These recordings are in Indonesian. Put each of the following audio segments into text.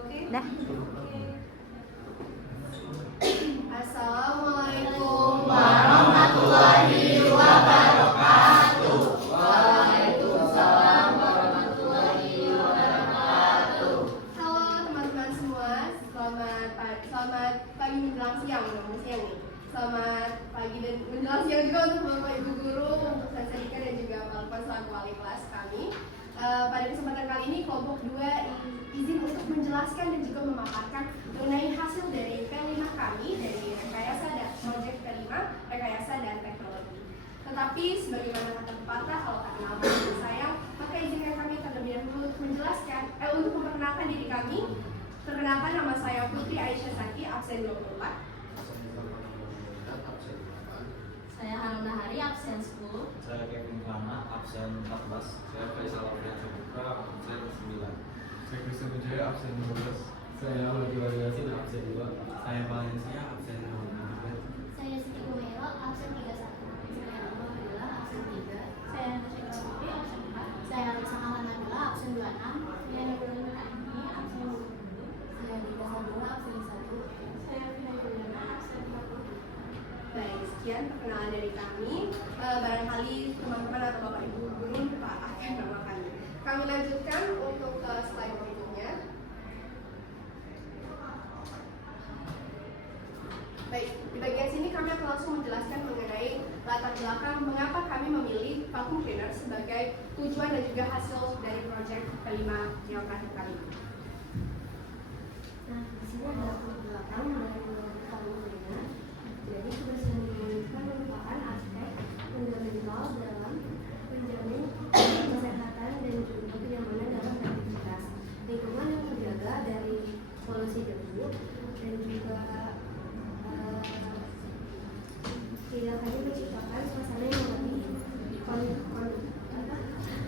Dah. Assalamualaikum warahmatullahi wabarakatuh. Waalaikumsalam warahmatullahi wabarakatuh. Halo teman-teman semua, selamat pagi menjelang siang, siang nih. Selamat pagi dan menjelang siang juga untuk Bapak Ibu guru, untuk Ustaz Dika dan juga Pak selaku wali kelas kami. Pada kesempatan kali ini kelompok 2 izin untuk menjelaskan dan juga memaparkan mengenai hasil dari P5 kami dari rekayasa dan proyek P5 rekayasa dan teknologi. Tetapi sebagaimana kata pepatah, kalau tak kenal maka sayang, maka izinkan kami terlebih dahulu untuk menjelaskan untuk memperkenalkan diri kami. Perkenalkan, nama saya Putri Aisyah Saki, absen 24. Saya Hanuna Hari, absen 10. Saya Kevin Kana, absen 14. Saya Faisal Alfian Saputra, absen 9. Saya Kristen Wijaya, absen 12. Saya Ahmad Juwariasi, absen 2. Saya Valencia, absen 2. Saya Siti Kumairo, absen 31. Saya Rama Fadila, absen 3. Saya Natasha Putri, absen 4. Saya Alisa Nabila, absen 26. Saya Nurul Nurani, absen 20. Saya Dita Sabila, absen 1. Saya Vina Yuliana, absen 40. Baik, sekian perkenalan dari kami. Barangkali teman-teman atau Bapak Ibu guru lupa akan nama kami. Kami lanjutkan untuk slide berikutnya. Baik, di bagian sini kami akan langsung menjelaskan mengenai latar belakang mengapa kami memilih vacuum cleaner sebagai tujuan dan juga hasil dari proyek P5 yang terakhir kali ini. Nah, di sini ada latar belakang dari vacuum cleaner. Jadi kebersihan lingkungan merupakan aspek fundamental dalam menjamin kesehatan dan juga kenyamanan dalam beraktivitas. Lingkungan yang terjaga dari polusi debu dan juga tidak hanya menciptakan suasana yang lebih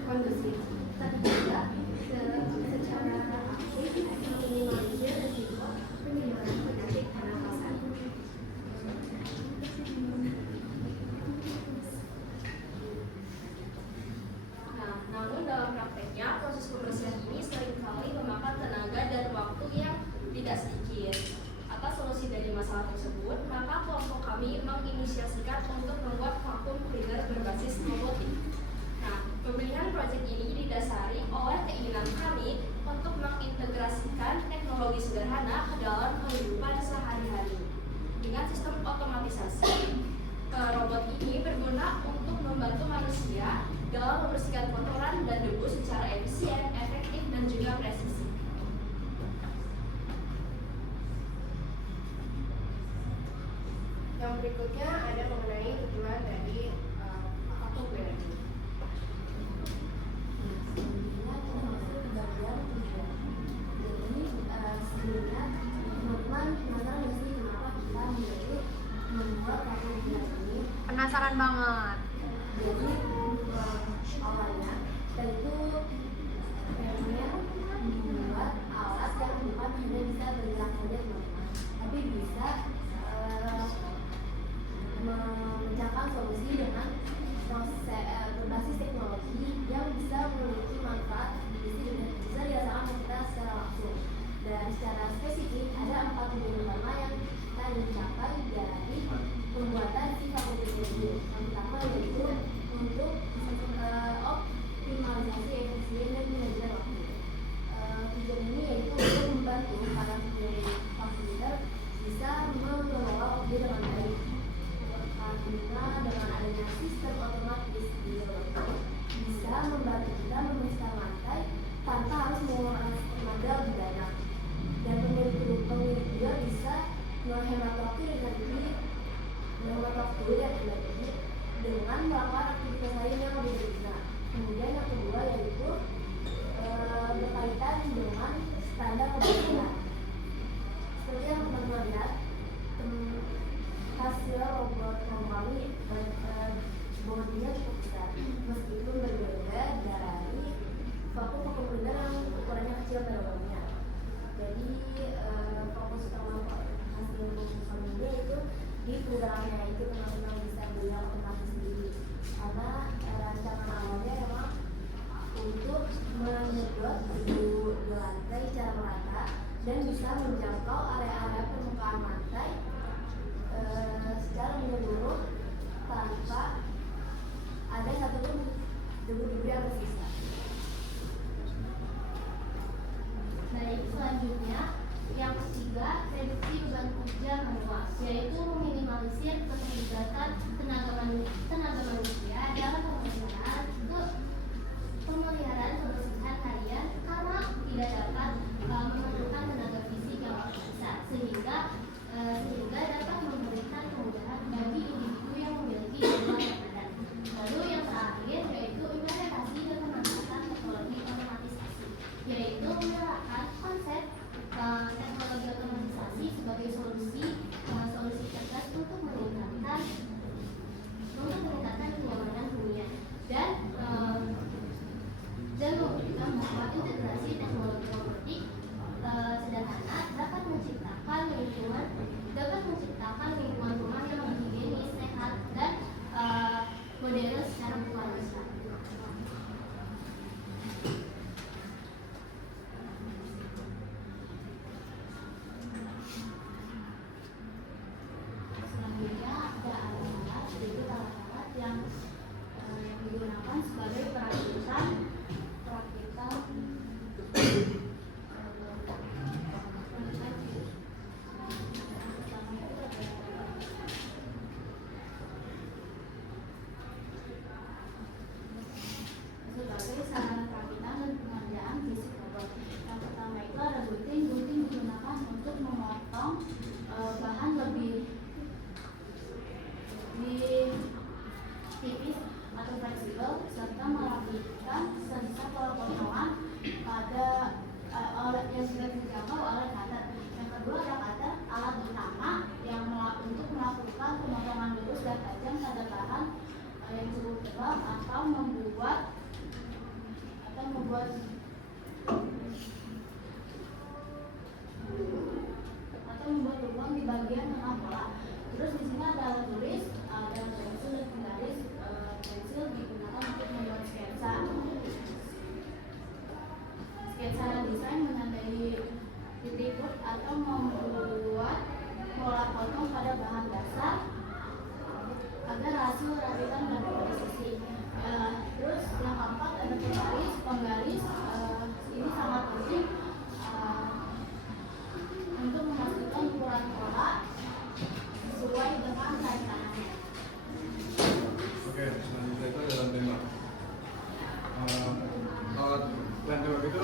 kondusif, tapi juga secara aktif meminimalisir risiko penyebaran penyakit pernapasan. Nah, namun dalam prakteknya proses pembersihan ini seringkali memakan tenaga dan waktu yang tidak sedikit. Atas solusi dari masalah tersebut, maka kelompok kami menginisiasikan untuk membuat vacuum cleaner berbasis robotik. Nah, pemilihan proyek ini didasari oleh keinginan kami untuk mengintegrasikan teknologi sederhana ke dalam kehidupan sehari-hari. Dengan sistem otomatisasi, robot ini berguna untuk membantu manusia dalam membersihkan kotoran dan debu secara efisien, efektif, dan juga presisi. Yang berikutnya ada mengenai tujuan dari vacuum cleaner ini. Sebelumnya kita masuk ke bagian tujuan. Jadi sebelumnya teman-teman penasaran nggak sih kenapa kita memilih membuat vacuum cleaner ini? Penasaran banget. Jadi awalnya kita itu pengen membuat alat yang bukan hanya bisa bergerak saja teman-teman, tapi bisa memecahkan solusi dengan berbasis teknologi yang bisa memiliki manfaat bisa dirasakan kita secara langsung. Dan secara spesifik ada 4 tujuan utama yang kita ingin capai dari pembuatan si vacuum cleaner ini. Yang pertama yaitu untuk optimalisasi efisien dan manajemen waktu. Tujuan ini yaitu untuk membantu para pemilik vacuum cleaner bisa mengelola objek dengan baik. Karena dengan adanya sistem otomatis di robot bisa membantu kita membersihkan lantai tanpa harus mengeluarkan tenaga lebih banyak. Dan pemilik juga bisa menghemat waktu dan energi dengan melakukan aktivitas lain yang lebih berguna. Kemudian yang kedua yaitu berkaitan dengan standar kebersihan. Seperti yang teman-teman lihat, hasil robot kami bodinya cukup besar, meskipun berbeda dari vacuum cleaner yang ukurannya kecil pada umumnya. Jadi fokus utama hasil vacuum ini itu di programnya itu teman-teman bisa melihat otomatis sendiri. Karena rancangan awalnya memang untuk menyedot debu di lantai secara merata dan bisa menjangkau area-area permukaan lantai secara menyeluruh tanpa ada satupun debu-debu yang tersisa. Baik, selanjutnya yang ketiga, reduksi beban kerja manual, yaitu meminimalisir keterlibatan tenaga manusia dalam pemeliharaan kebersihan harian karena tidak dapat memerlukan tenaga fisik yang besar sehingga dapat memberikan kemudahan bagi individu yang memiliki jumlah badan. Lalu yang terakhir yaitu implementasi dan pemanfaatan teknologi otomatisasi, yaitu menerapkan konsep teknologi otomatisasi sebagai solusi cerdas untuk meningkatkan kenyamanan hunian dan membuktikan bahwa integrasi teknologi robotik sederhana dapat menciptakan lingkungan rumah yang higienis, sehat, dan modern secara berkelanjutan. Selanjutnya ada alat-alat, yaitu alat-alat yang digunakan sebagai perakitan sebagai sarana perakitan dan pengerjaan fisik robot. Yang pertama itu ada gunting. Gunting digunakan untuk memotong bahan lebih tipis atau fleksibel serta merapikan sisa potongan pada alat yang sudah dijangkau oleh cutter. Yang kedua ada cutter, alat utama yang untuk melakukan pemotongan lurus dan tajam pada bahan yang cukup tebal atau membuat lubang di bagian tengah bola. Terus di sini ada alat tulis, ada pensil dan penggaris. Pensil digunakan untuk membuat sketsa desain, menandai titik put atau membuat pola potong pada bahan dasar agar hasil rapikan dan presisi. Terus yang keempat ada penggaris. Ini sangat penting untuk memastikan ukuran pola sesuai dengan rancangannya. Oke, selanjutnya itu adalah tembak. Alat lem tembak itu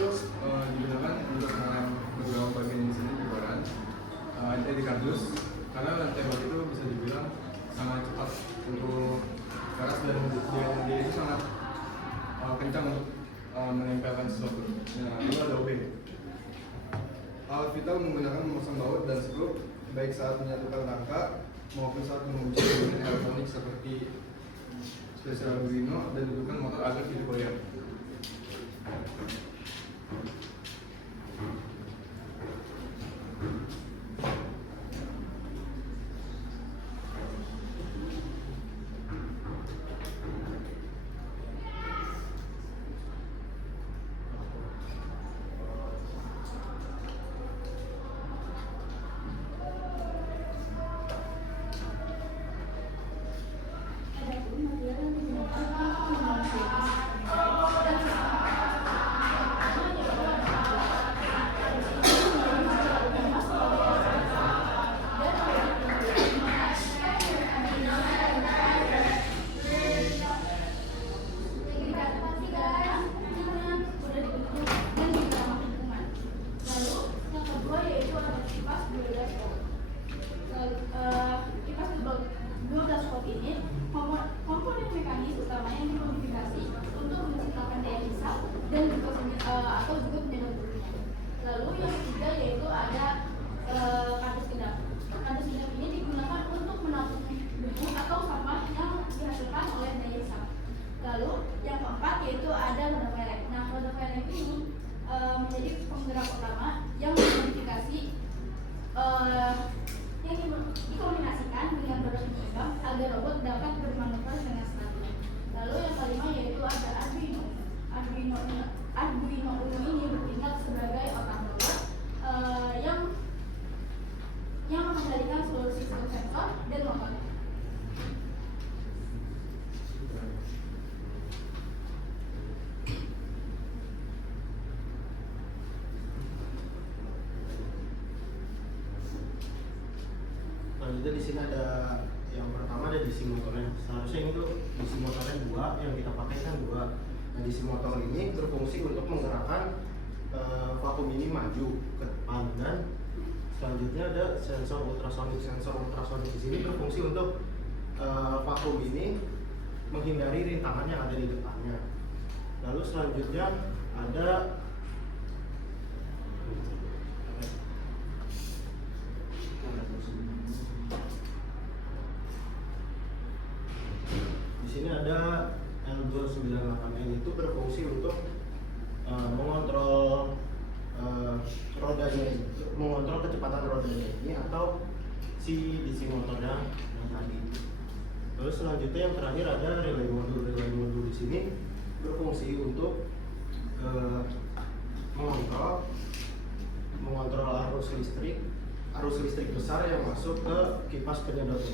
digunakan untuk mengelem beberapa bagian di sini jualan. Ada di kardus, karena lem tembak itu bisa dibilang sangat cepat untuk keras dan dia itu sangat kencang untuk menempelkan sesuatu. Nah, itu ada OB. Alat vital menggunakan memasang baut dan skrup baik saat menyatukan rangka maupun saat mengunci komponen elektronik seperti spesial Arduino dan dudukan motor agar tidak goyang. Adapun material yang digunakan untuk kipas 12 volt ini komponen mekanis utamanya yang dimodifikasi untuk menciptakan daya hisap dan juga penyedot debunya. Lalu yang ketiga yaitu ada kardus gendap. Kardus gendap ini digunakan untuk menampung debu atau sampah yang dihasilkan oleh daya hisap. Lalu yang keempat yaitu ada roda pelek. Nah, roda pelek ini menjadi penggerak utama yang dimodifikasi yang dikombinasikan dengan roda penyeimbang agar robot dapat bermanuver dengan stabil. Lalu yang di sini ada yang pertama ada DC motornya. Seharusnya ini tuh DC motornya 2, yang kita pakai kan 2. Nah, DC motor ini berfungsi untuk menggerakkan vakum ini maju ke depan, dan selanjutnya ada sensor ultrasonik. Sensor ultrasonik di sini berfungsi untuk vakum ini menghindari rintangan yang ada di depannya. Lalu selanjutnya ada di sini ada L298N, itu berfungsi untuk mengontrol rodanya, mengontrol kecepatan rodanya ini atau si DC motornya yang tadi. Terus selanjutnya yang terakhir ada relay modul. Relay modul di sini berfungsi untuk mengontrol arus listrik besar yang masuk ke kipas penyedot.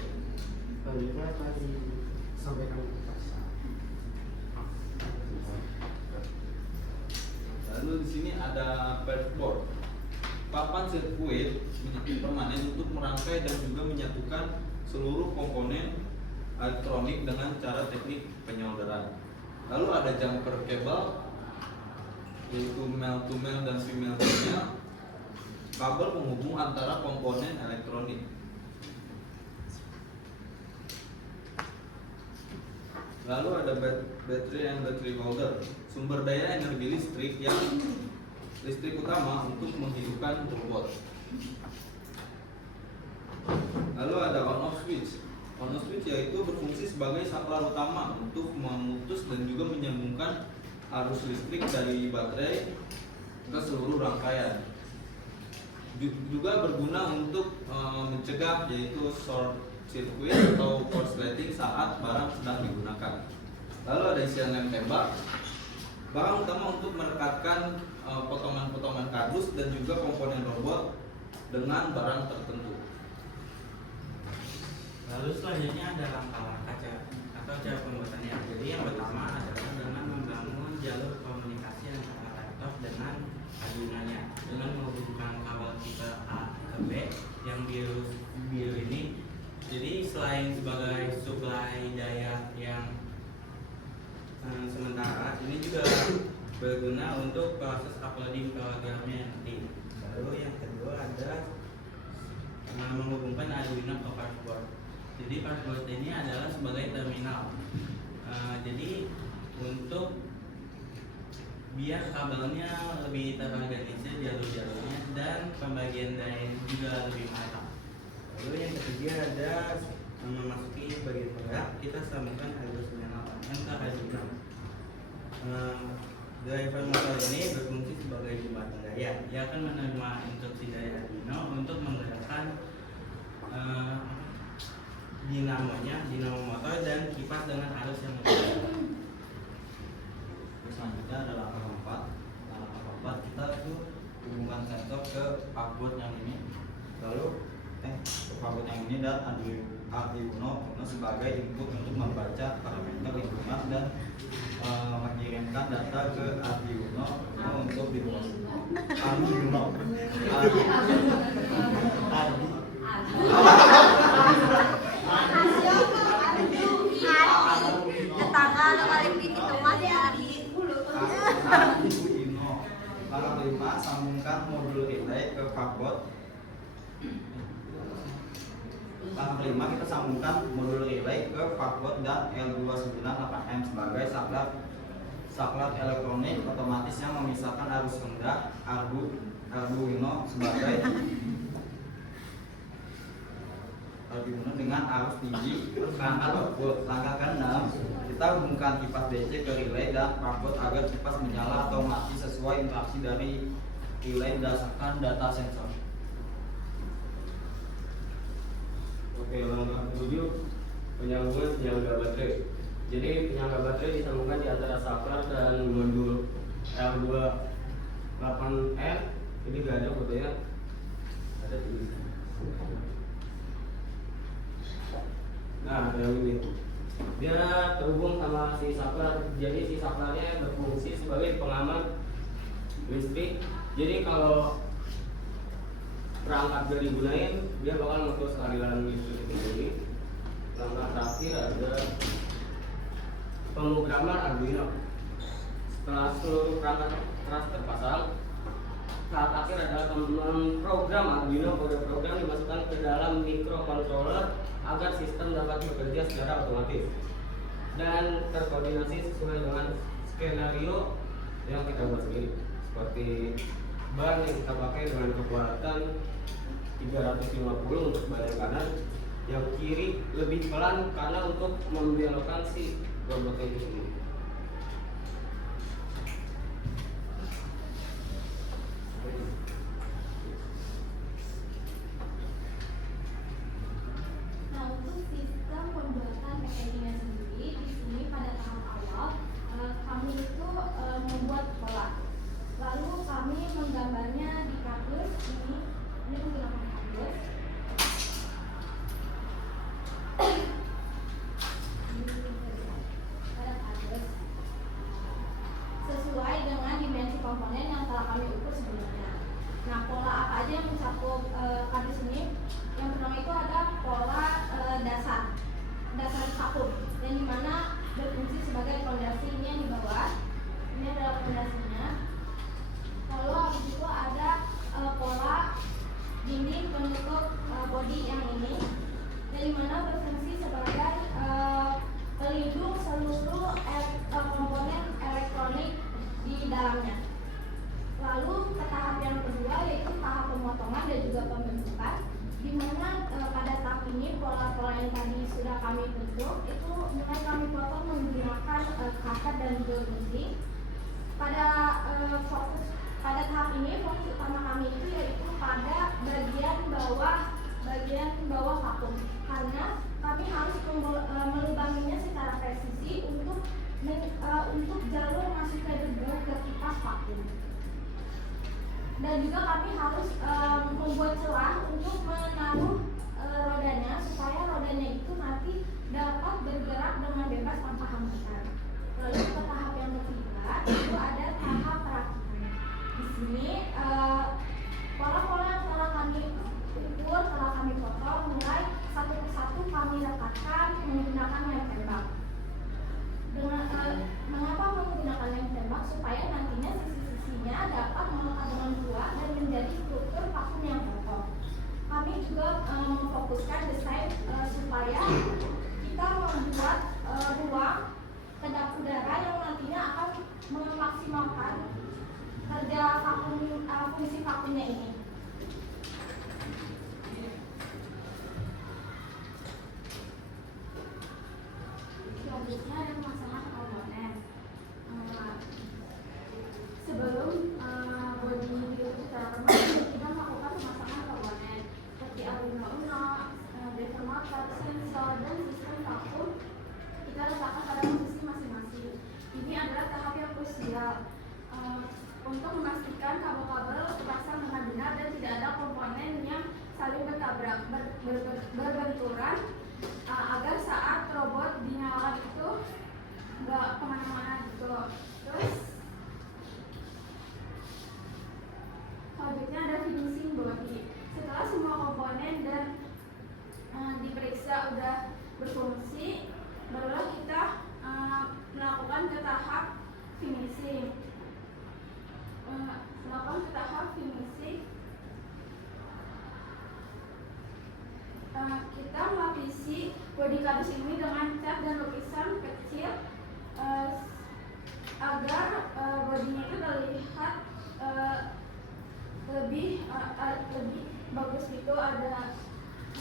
Selanjutnya akan disampaikan ke kipas. Lalu di sini ada pedalboard, papan sirkuit permanen untuk merangkai dan juga menyatukan seluruh komponen elektronik dengan cara teknik penyolderan. Lalu ada jumper cable, yaitu male to male dan female to male, kabel penghubung antara komponen elektronik. Lalu ada battery and battery holder, sumber daya energi listrik yang listrik utama untuk menghidupkan robot. Lalu ada on off switch. On off switch yaitu berfungsi sebagai saklar utama untuk memutus dan juga menyambungkan arus listrik dari baterai ke seluruh rangkaian. Juga berguna untuk mencegah yaitu short circuit atau korsleting saat barang sedang digunakan. Lalu ada isian lem tembak, barang utama untuk merekatkan potongan-potongan kardus dan juga komponen robot dengan barang tertentu. Lalu selanjutnya ada langkah-langkah atau cara pembuatannya. Jadi yang pertama adalah dengan membangun jalur komunikasi antara laptop dengan Arduino-nya dengan menghubungkan kabel tipe A ke B yang biru ini. Jadi selain sebagai suplai daya yang sementara, ini juga berguna untuk proses uploading programnya nanti. Lalu yang kedua ada menghubungkan Arduino ke passboard. Jadi passboard ini adalah sebagai terminal. Jadi untuk biar kabelnya lebih terorganisir jalur-jalurnya dan pembagian daya juga lebih matang. Lalu yang ketiga ada memasuki bagian gerak, kita sambungkan L298N ke Arduino. Driver motor ini berfungsi sebagai jembatan daya. Dia akan menerima instruksi dari Arduino untuk menggerakkan dinamo motor dan kipas dengan arus yang lebih. Selanjutnya ada langkah keempat. Langkah keempat kita itu hubungkan sensor ke passboard yang ini, lalu ke passboard yang ini dan Arduino sebagai input untuk membaca parameter lingkungan dan mengirimkan data ke Arduino untuk diproses. Langkah kelima, sambungkan modul relay ke passboard. Langkah kelima, kita sambungkan modul relay ke passboard dan L298M sebagai saklar elektronik otomatis yang memisahkan arus rendah Arduino sebagai Arduino dengan arus tinggi perangkat output. Langkah ke-6, kita hubungkan kipas DC ke relay dan passboard agar kipas menyala atau mati sesuai interaksi dari relay berdasarkan data sensor. Oke, langkah ke-7 penyambungan penyangga baterai. Jadi penyangga baterai disambungkan di antara saklar dan modul L298N. Ini gak ada fotonya, ada tulisan. Nah, yang ini dia terhubung sama si saklar. Jadi si saklarnya berfungsi sebagai pengaman listrik. Jadi kalau perangkat gak digunain, dia bakal memutus aliran listrik itu sendiri. Langkah terakhir ada pemrograman Arduino. Setelah seluruh perangkat keras terpasang, tahap akhir adalah memprogram Arduino. Kode program dimasukkan ke dalam microcontroller agar sistem dapat bekerja secara otomatis dan terkoordinasi sesuai dengan skenario yang kita buat sendiri, seperti ban yang kita pakai dengan kekuatan 350 untuk badan kanan, yang kiri lebih pelan karena untuk membelokkan si robotnya itu sendiri. Nah, untuk sistem pembuatan packagingnya sendiri, di sini pada tahap awal kami itu membuat pola. Lalu kami menggambarnya di kardus ini menggunakan kardus. Pada kardus sesuai dengan dimensi komponen yang telah kami ukur sebelumnya. Nah, pola apa aja yang mencakup kardus ini? Yang pertama itu ada pola dasar vakum, yang dimana berfungsi sebagai fondasi. Ini yang di bawah, ini adalah fondasinya. Lalu habis itu ada pola dinding penutup bodi yang ini, yang dimana berfungsi sebagai pelindung seluruh komponen elektronik di dalamnya. Lalu ke tahap yang kedua yaitu tahap pemotongan dan juga pembentukan, di mana pada tahap ini pola-pola yang tadi sudah kami bentuk itu mulai kami potong menggunakan cutter dan juga gunting. Pada tahap ini fokus utama kami itu yaitu pada bagian bawah vakum, karena kami harus melubanginya secara presisi untuk jalur masuknya debu ke kipas vakum. Dan juga kami harus membuat celah untuk menaruh rodanya supaya rodanya itu nanti dapat bergerak dengan bebas tanpa hambatan. Lalu ke tahap yang ketiga itu ada tahap perakitan. Di sini pola-pola yang telah kami ukur, telah kami potong, mulai satu persatu kami rekatkan menggunakan lem tembak. Mengapa menggunakan lem tembak? Supaya nantinya sisi-sisinya dapat melekat dengan kuat dan menjadi struktur vakum yang kokoh. Kami juga memfokuskan desain supaya kita membuat ruang kedap udara yang nantinya akan memaksimalkan kerja fungsi vakumnya ini. Selanjutnya ada pemasangan komponen. Sebelum bodi ditutup secara permanen, kita melakukan pemasangan komponen seperti Arduino Uno, deformator, sensor, dan sistem vakum. Kita letakkan pada posisi masing-masing. Ini adalah tahap yang krusial untuk memastikan kabel-kabel terpasang dengan benar dan tidak ada komponen yang saling berbenturan agar saat robot dinyalakan itu nggak kemana-mana gitu. Terus selanjutnya ada finishing body. Setelah semua komponen dan diperiksa udah berfungsi, barulah kita melakukan ke tahap finishing. Kita melapisi bodi kardus ini dengan cat dan lukisan kecil agar bodinya itu terlihat lebih bagus gitu, ada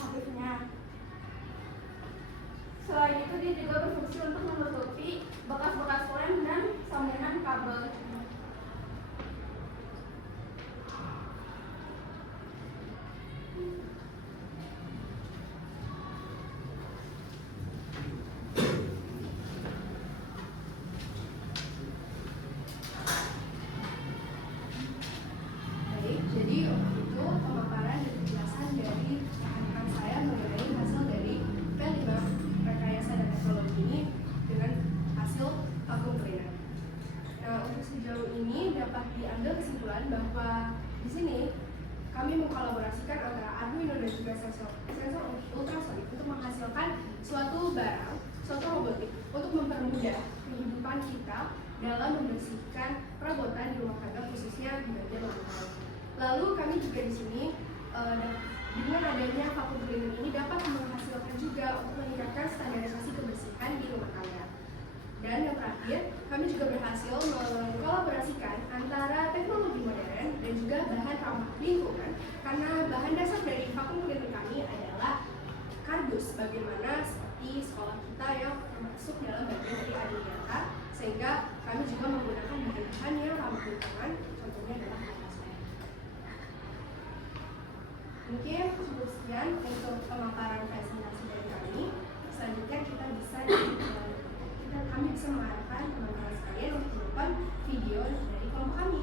motifnya. Selain itu dia juga berfungsi untuk menutupi bekas-bekas lem dan sambungan kabel. Baik, jadi itu pemaparan dan penjelasan dari rekan saya mengenai hasil dari P5 rekayasa dan teknologi ini dengan hasil vakum cleaner. Nah, untuk mengoperasikan antara Arduino dan juga sensor ultrasonik untuk menghasilkan suatu barang, suatu robotik untuk mempermudah kehidupan kita dalam membersihkan perabotan di rumah tangga khususnya di bagian lantai. Lalu kami juga di sini dengan adanya vacuum cleaner ini dapat menghasilkan juga untuk meningkatkan standarisasi kebersihan di rumah tangga. Dan yang terakhir, kami juga berhasil mengkolaborasikan antara teknologi modern dan juga bahan ramah lingkungan karena bahan dasar dari vacuum cleaner kami adalah kardus, bagaimana seperti sekolah kita yang termasuk dalam bagian dari Adinyata, sehingga kami juga menggunakan bahan-bahan yang ramah lingkungan, contohnya adalah kertas. Mungkin cukup sekian untuk pemaparan presentasi dari kami. Selanjutnya kami bisa mengarahkan teman-teman sekalian untuk menonton video dari kelompok kami.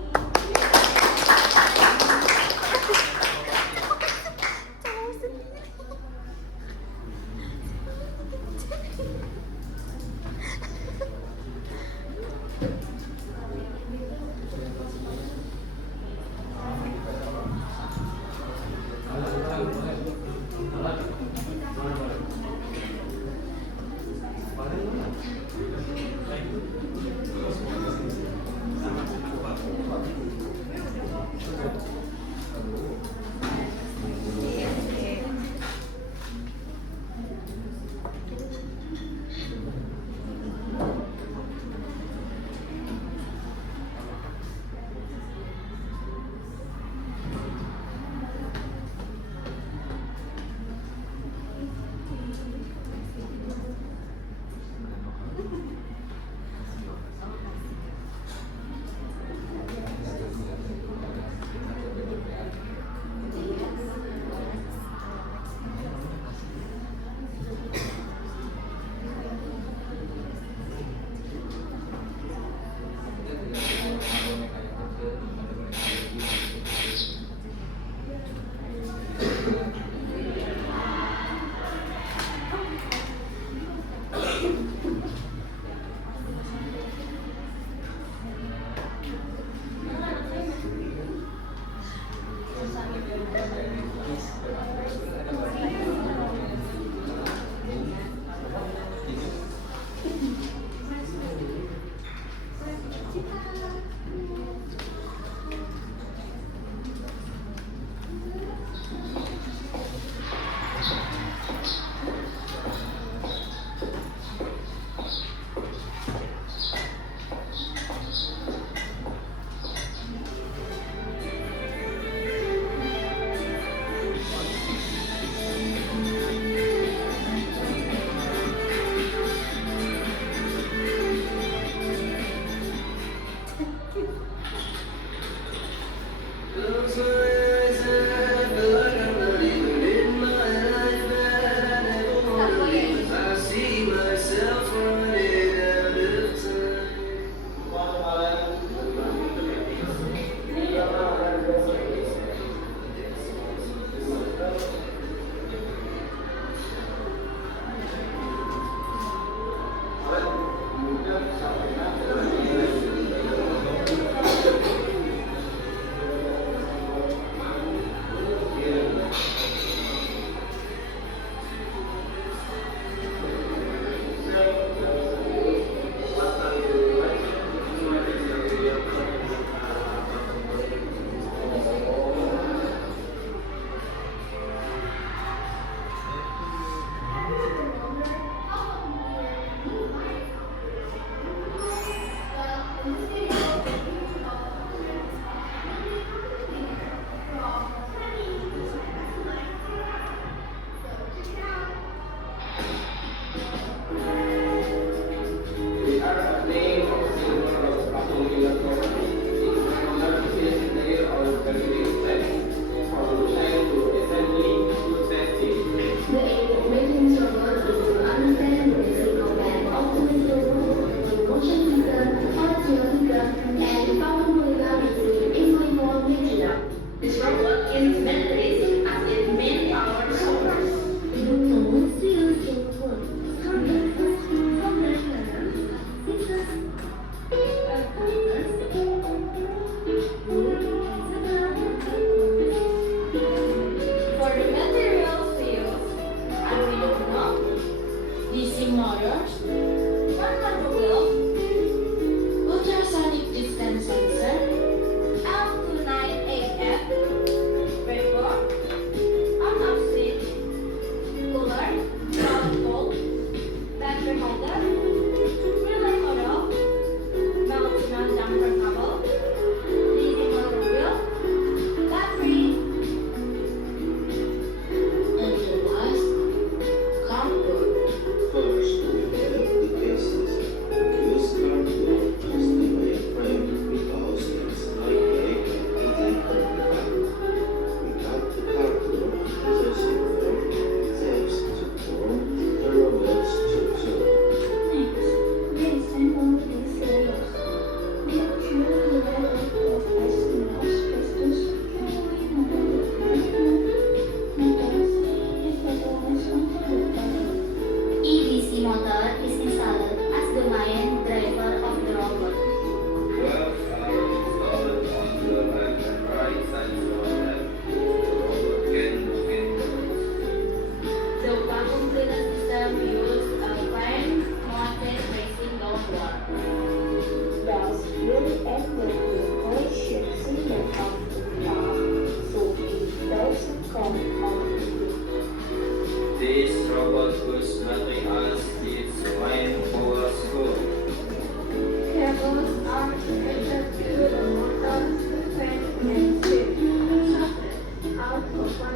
The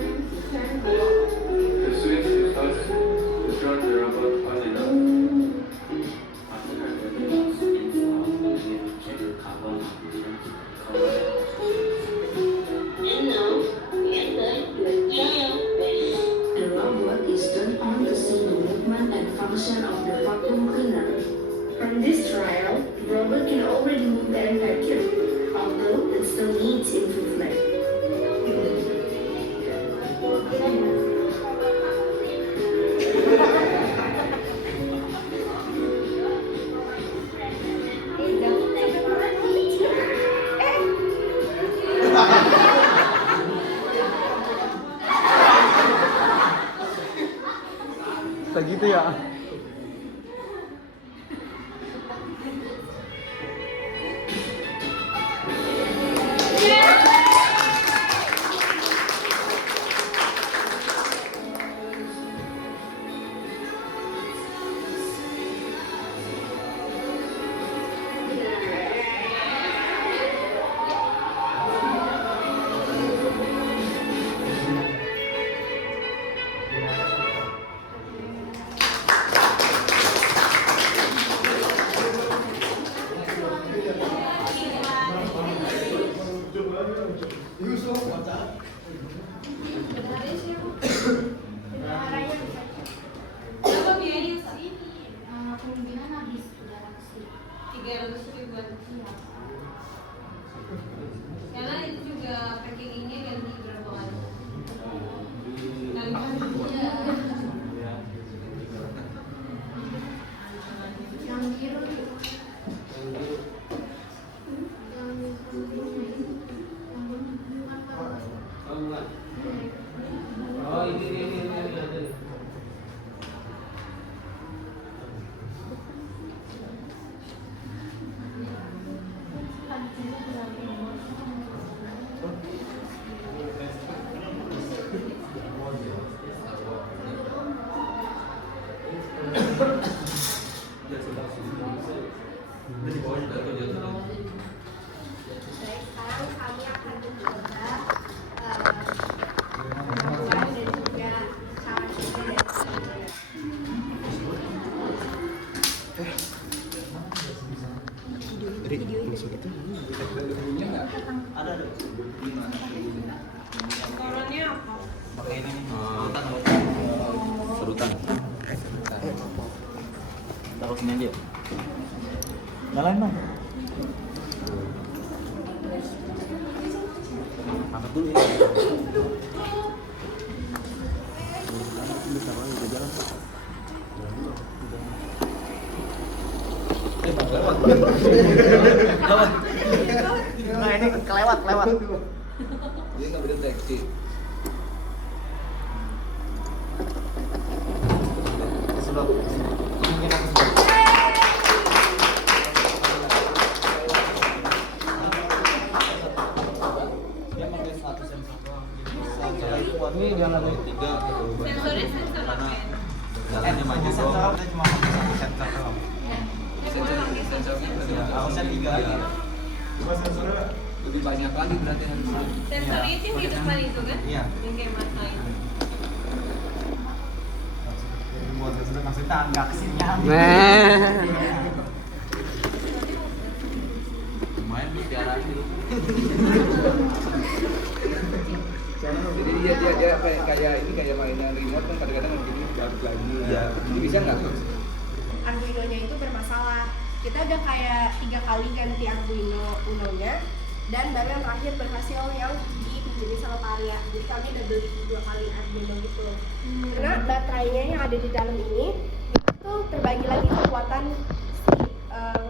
switch is hot. The drums are about on and off. And now, we enter the trial phase. The robot is turned on to see the movement and function of the vacuum cleaner. From this trial, the robot can already move and vacuum, although it still needs improvement. Tak gitu ya. Berapa biayanya sih? Kemungkinan habis 300.000-an. Iya. Karena itu juga packagingnya ganti berapa kali? Yang biru. Oh, ini ada. Baik, sekarang kami akan mencoba dan juga cara kerja dari Jadi masuk itu. Ada. Korannya apa? Pakai ini nih. Serutan. Taruh sini aja. Nyalain dong. Angkat dulu ini. Nah ini kelewat. Dia nggak berdeteksi. Sebab mungkin aku sebab. Dia pakai 100 sensor doang. Sensor itu buat Ini jangan nih. 3 atau Sensornya sensor apa ya? jalannya maju doang. Kita cuma pakai 1 sensor doang. Harusnya 3. Cuma sensornya lebih banyak lagi berarti harusnya. Sensor itu yang di depan itu kan? Iya. Yang kayak mata itu. Buat sensor kasih tangga ke sini. Lumayan nih diarahin dulu. Jadi dia kayak mainan remote kan kadang-kadang begini balik lagi. Iya. Ini bisa nggak? Arduino-nya itu bermasalah. Kita udah kayak 3 kali ganti Arduino Uno-nya dan baru yang terakhir berhasil yang dipinjemin sama Pak Arya. Jadi kami udah beli 2 kali Arduino gitu. Karena baterainya yang ada di dalam ini itu terbagi lagi kekuatan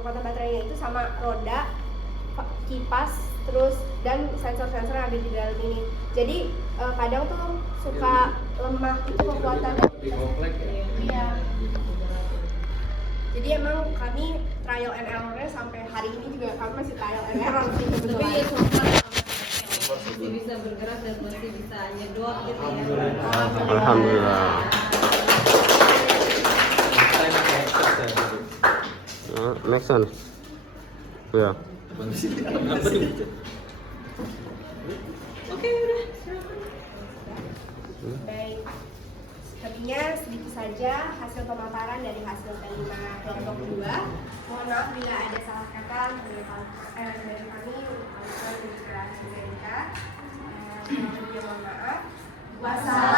baterainya itu sama roda, kipas, terus dan sensor-sensor yang ada di dalam ini. Jadi kadang tuh suka lemah itu kekuatan. Lebih kompleks ya. Iya. Jadi emang kami trial and error-nya sampai hari ini juga kami masih trial and error sih Tapi sebetulnya. ya masih bisa bergerak dan masih bisa nyedot gitu ya. Alhamdulillah. Make sense. Ya. Oke, udah silakan. Baik. Sepertinya sedikit saja hasil pemaparan dari hasil kelima kelompok 2. Mohon maaf bila ada salah kata dari kami, dan juga SMK. Mohon maaf. Wassalamualaikum